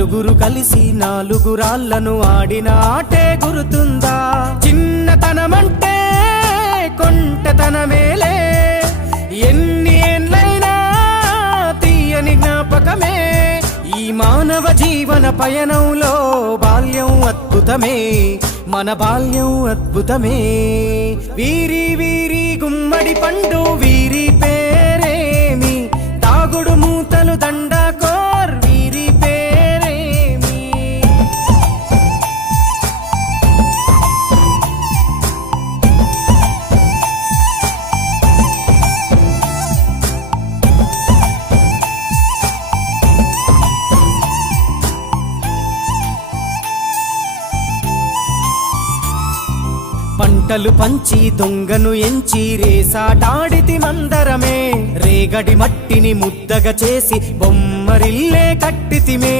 నలుగురు కలిసి నాలుగు రాళ్లను ఆడిన ఆటే గుర్తుందా? చిన్నతనమంటే కొంటతనమేలే, ఎన్ని ఏండ్లైనా తీయని జ్ఞాపకమే. ఈ మానవ జీవన పయనంలో బాల్యం అద్భుతమే, మన బాల్యం అద్భుతమే. వీరి వీరి గుమ్మడి పండు వీరి పేరేమి, తాగుడు మూతలు దండకోర్ వీరి పేరేమి. పంటలు పంచి దొంగను ఎంచి రేసాటాడితి మందరమే, రేగడి మట్టిని ముద్దగా చేసి బొమ్మరిల్లే కట్టితిమే.